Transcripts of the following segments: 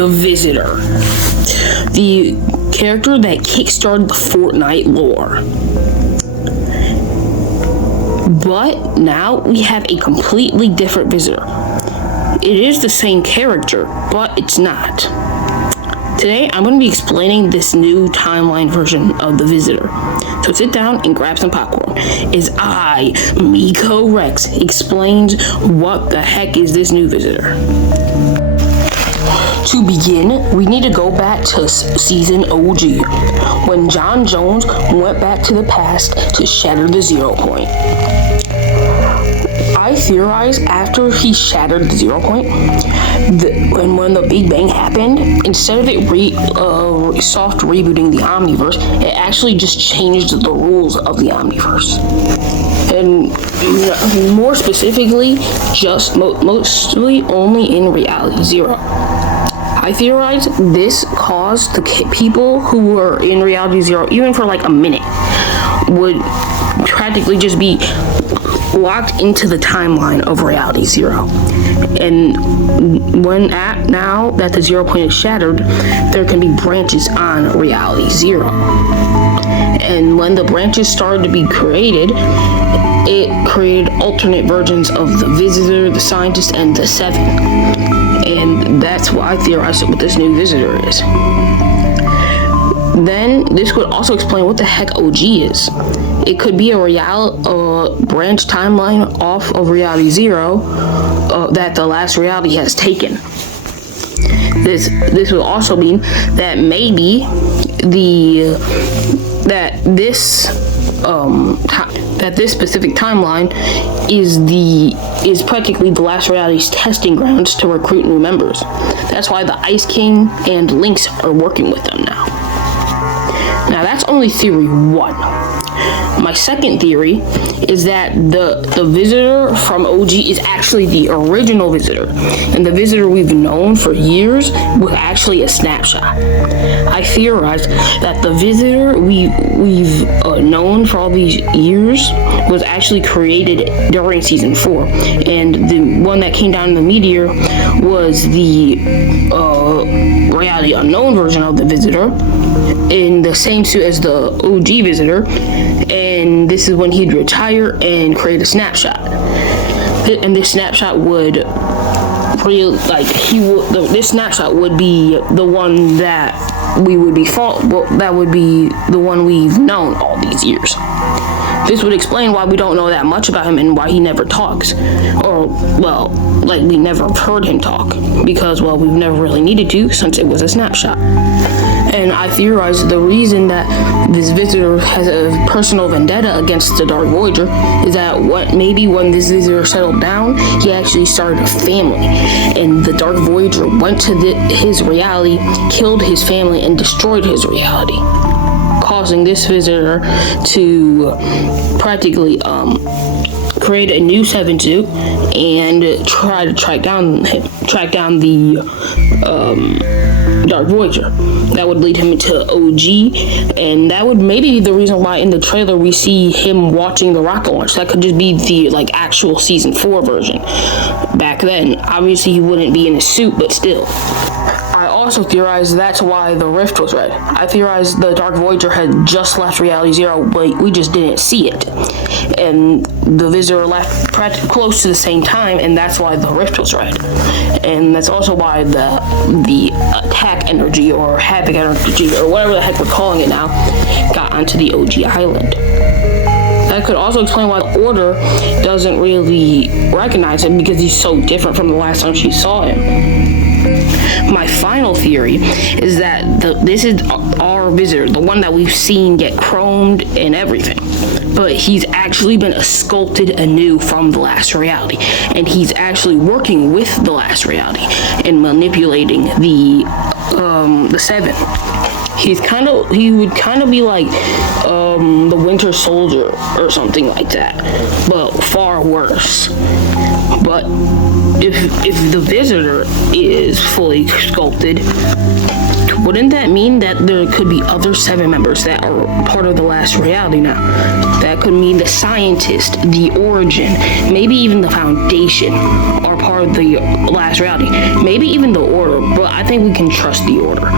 the Visitor, the character that kickstarted the Fortnite lore. But now we have a completely different Visitor. It is the same character, but it's not. Today, I'm going to be explaining this new timeline version of the Visitor. So sit down and grab some popcorn as I, Miko Rex, explains what the heck is this new Visitor. To begin, we need to go back to season OG, when John Jones went back to the past to shatter the 0 point. I theorize after he shattered the 0 point, when the Big Bang happened, instead of it soft rebooting the Omniverse, it actually just changed the rules of the Omniverse. And more specifically, just mostly only in Reality Zero. I theorize this caused the people who were in Reality Zero, even for like a minute, would practically just be locked into the timeline of Reality Zero. And now that the 0 point is shattered, there can be branches on Reality Zero. And when the branches started to be created, it created alternate versions of the Visitor, the Scientist, and the Seven. And that's why I theorized what this new Visitor is. Then this could also explain what the heck OG is. It could be a branch timeline off of Reality Zero that the last reality has taken. This will also mean that maybe that this specific timeline is practically the last reality's testing grounds to recruit new members. That's why the Ice King and Lynx are working with them now. Now that's only theory 1. My second theory is that the Visitor from OG is actually the original Visitor, and the Visitor we've known for years was actually a snapshot. I theorize that the Visitor we've known for all these years was actually created during season 4, and the one that came down in the meteor was the Reality Unknown version of the Visitor, in the same suit as the OG Visitor, and this is when he'd retire and create a snapshot. And this snapshot would this snapshot would be the one that would be the one we've known all these years. This would explain why we don't know that much about him and why he never talks. Or, we never heard him talk. Because, we've never really needed to since it was a snapshot. And I theorize the reason that this Visitor has a personal vendetta against the Dark Voyager is that maybe when this Visitor settled down, he actually started a family. And the Dark Voyager went to his reality, killed his family, and destroyed his reality, causing this Visitor to practically create a new 7 suit and try to track down the Dark Voyager. That would lead him into OG, and that would maybe be the reason why in the trailer we see him watching the rocket launch. That could just be the actual season 4 version. Back then, obviously he wouldn't be in a suit, but still. I also theorize that's why the rift was red. I theorize the Dark Voyager had just left Reality Zero, but we just didn't see it. And the Visitor left close to the same time, and that's why the rift was red. And that's also why the attack energy or havoc energy or whatever the heck we're calling it now got onto the OG island. That could also explain why the Order doesn't really recognize him, because he's so different from the last time she saw him. My final theory is that this is our Visitor, the one that we've seen get chromed and everything. But he's actually been sculpted anew from the last reality, and he's actually working with the last reality and manipulating the 7. He would kind of be like the Winter Soldier or something like that, but far worse. But if the Visitor is fully sculpted, wouldn't that mean that there could be other 7 members that are part of the last reality now? That could mean the Scientist, the Origin, maybe even the Foundation are part are the last reality. Maybe even the Order, but I think we can trust the Order.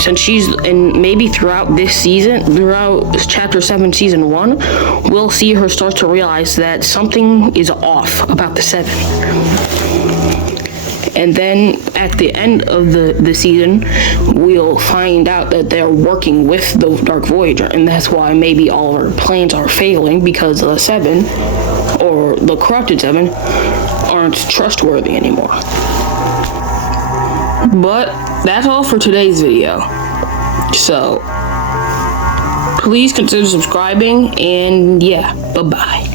Since she's, and maybe throughout this season, throughout Chapter 7, Season 1, we'll see her start to realize that something is off about the Seven. And then at the end of the season, we'll find out that they're working with the Dark Voyager, and that's why maybe all of our plans are failing, because the Seven, or the Corrupted Seven, aren't trustworthy anymore. But that's all for today's video. So, please consider subscribing, and yeah, bye-bye.